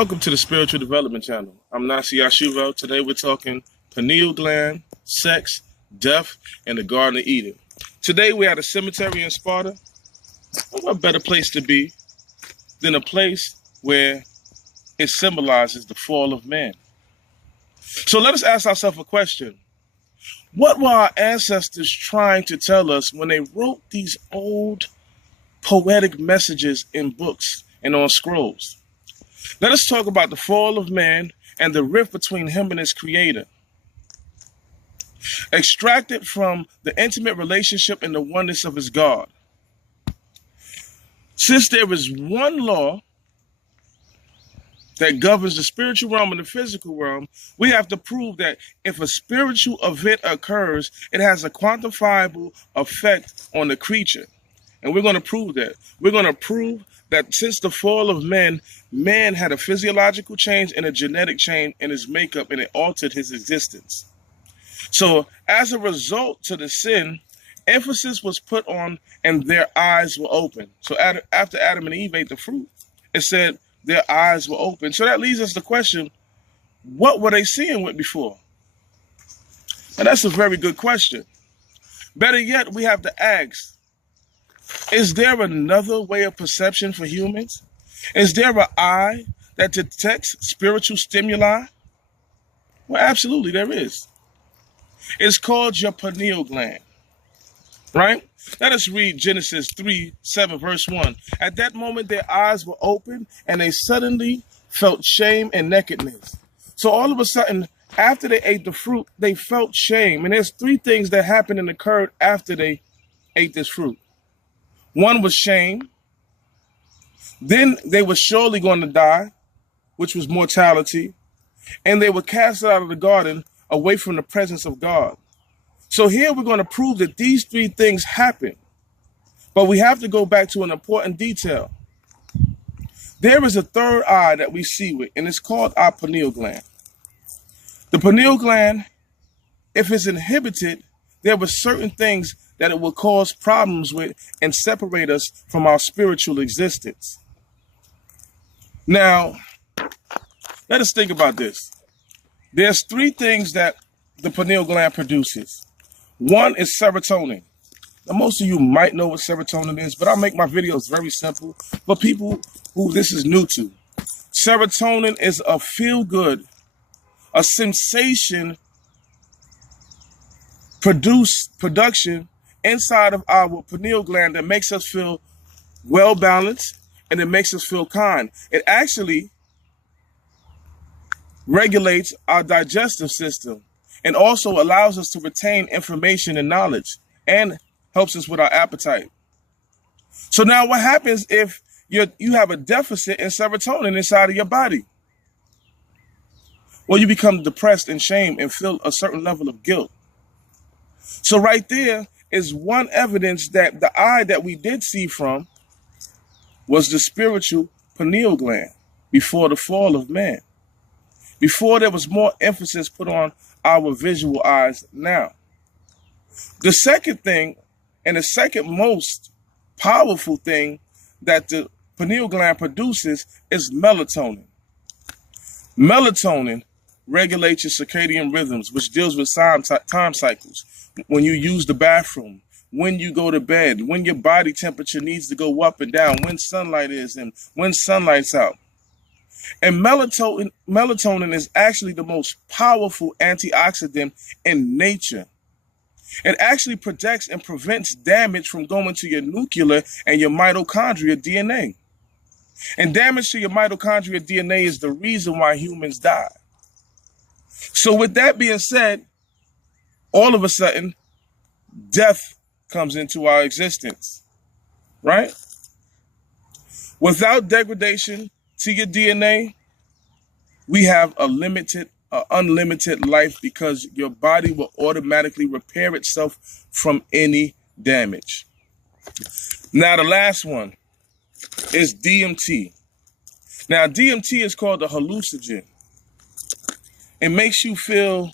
Welcome to the Spiritual Development Channel. I'm Nasi Yashuvo. Today we're talking pineal gland, sex, death, and the Garden of Eden. Today we're at a cemetery in Sparta. What better place to be than a place where it symbolizes the fall of man? So let us ask ourselves a question. What were our ancestors trying to tell us when they wrote these old poetic messages in books and on scrolls? Let us talk about the fall of man and the rift between him and his creator. Extracted from the intimate relationship and the oneness of his God. Since there is one law that governs the spiritual realm and the physical realm, we have to prove that if a spiritual event occurs, it has a quantifiable effect on the creature. And we're going to prove that. We're going to prove that since the fall of man had a physiological change and a genetic change in his makeup, and it altered his existence. So as a result to the sin, emphasis was put on and their eyes were open. So after Adam and Eve ate the fruit, it said their eyes were open. So that leads us to the question, what were they seeing with before? And that's a very good question. Better yet, we have to ask, is there another way of perception for humans? Is there an eye that detects spiritual stimuli? Well, absolutely there is. It's called your pineal gland, right? Let us read Genesis 3:7, verse 1. At that moment, their eyes were open and they suddenly felt shame and nakedness. So all of a sudden, after they ate the fruit, they felt shame. And there's three things that happened and occurred after they ate this fruit. One was shame. Then they were surely going to die, which was mortality. And they were cast out of the garden away from the presence of God. So here we're going to prove that these three things happened. But we have to go back to an important detail. There is a third eye that we see with, and it's called our pineal gland. The pineal gland, if it's inhibited, there were certain things that it will cause problems with and separate us from our spiritual existence. Now, let us think about this. There's three things that the pineal gland produces. One is serotonin. Now, most of you might know what serotonin is, but I'll make my videos very simple for people who this is new to. Serotonin is a feel-good, a sensation production inside of our pineal gland that makes us feel well-balanced and it makes us feel kind. It actually regulates our digestive system and also allows us to retain information and knowledge and helps us with our appetite. So now what happens if you have a deficit in serotonin inside of your body? Well, you become depressed and shame and feel a certain level of guilt. So right there is one evidence that the eye that we did see from was the spiritual pineal gland before the fall of man. Before there was more emphasis put on our visual eyes now. The second thing, and the second most powerful thing that the pineal gland produces is melatonin. Melatonin regulates your circadian rhythms, which deals with time cycles. When you use the bathroom, when you go to bed, when your body temperature needs to go up and down, when sunlight is and when sunlight's out. And melatonin is actually the most powerful antioxidant in nature. It actually protects and prevents damage from going to your nuclear and your mitochondria DNA. And damage to your mitochondria DNA is the reason why humans die. So with that being said, all of a sudden, death comes into our existence, right? Without degradation to your DNA, we have unlimited life because your body will automatically repair itself from any damage. Now, the last one is DMT. Now, DMT is called a hallucinogen. It makes you feel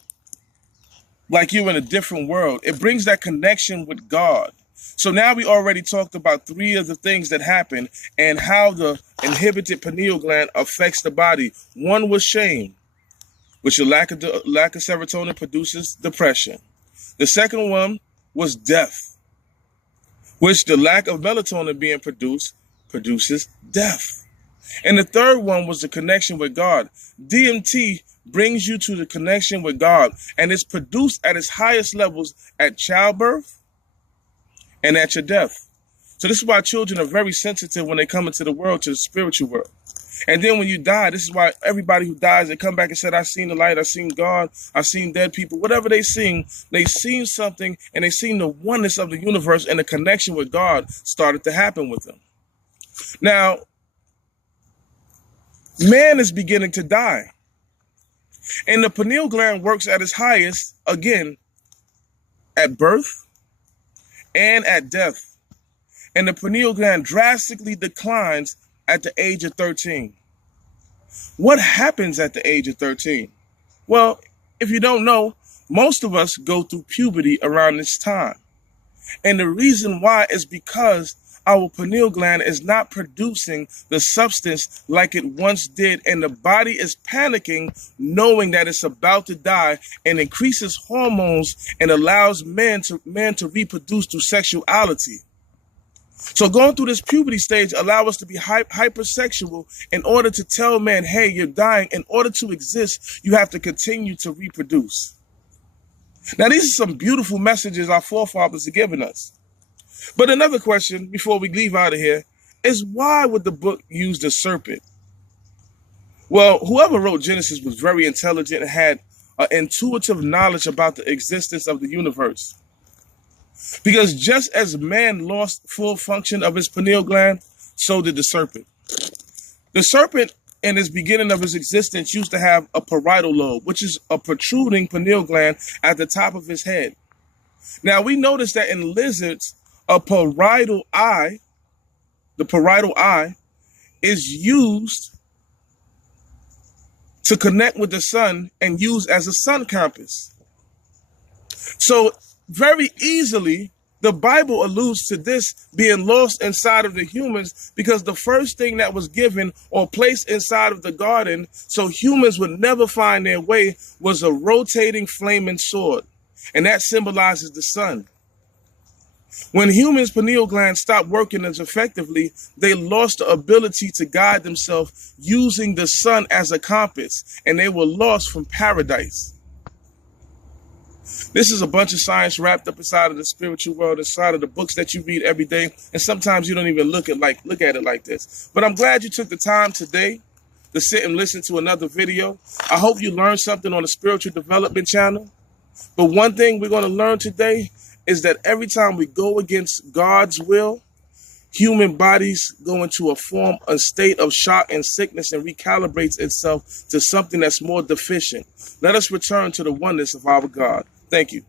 like you're in a different world. It brings that connection with God. So now we already talked about 3 of the things that happen and how the inhibited pineal gland affects the body. One was shame, which the lack of serotonin produces depression. The second one was death, which the lack of melatonin being produced produces death. And the third one was the connection with God. DMT brings you to the connection with God, and it's produced at its highest levels at childbirth and at your death. So this is why children are very sensitive when they come into the world, to the spiritual world. And then when you die, this is why everybody who dies, they come back and said, I seen the light, I seen God, I seen dead people. Whatever they seen something, and they seen the oneness of the universe, and the connection with God started to happen with them. Now, man is beginning to die. And the pineal gland works at its highest, again, at birth and at death. And the pineal gland drastically declines at the age of 13. What happens at the age of 13? Well, if you don't know, most of us go through puberty around this time. And the reason why is because our pineal gland is not producing the substance like it once did, and the body is panicking, knowing that it's about to die, and increases hormones and allows men to reproduce through sexuality. So going through this puberty stage allows us to be hypersexual in order to tell men, hey, you're dying. In order to exist, you have to continue to reproduce. Now, these are some beautiful messages our forefathers are giving us. But another question before we leave out of here is, why would the book use the serpent? Well, whoever wrote Genesis was very intelligent and had an intuitive knowledge about the existence of the universe. Because just as man lost full function of his pineal gland, so did the serpent. The serpent, in his beginning of his existence, used to have a parietal lobe, which is a protruding pineal gland at the top of his head. Now, we notice that in lizards, the parietal eye is used to connect with the sun and used as a sun compass. So very easily, the Bible alludes to this being lost inside of the humans, because the first thing that was given or placed inside of the garden so humans would never find their way was a rotating flaming sword. And that symbolizes the sun. When humans' pineal glands stopped working as effectively, they lost the ability to guide themselves using the sun as a compass, and they were lost from paradise. This is a bunch of science wrapped up inside of the spiritual world, inside of the books that you read every day, and sometimes you don't even look at it like this. But I'm glad you took the time today to sit and listen to another video. I hope you learned something on the Spiritual Development channel. But one thing we're going to learn today is that every time we go against God's will, human bodies go into a state of shock and sickness and recalibrates itself to something that's more deficient. Let us return to the oneness of our God. Thank you.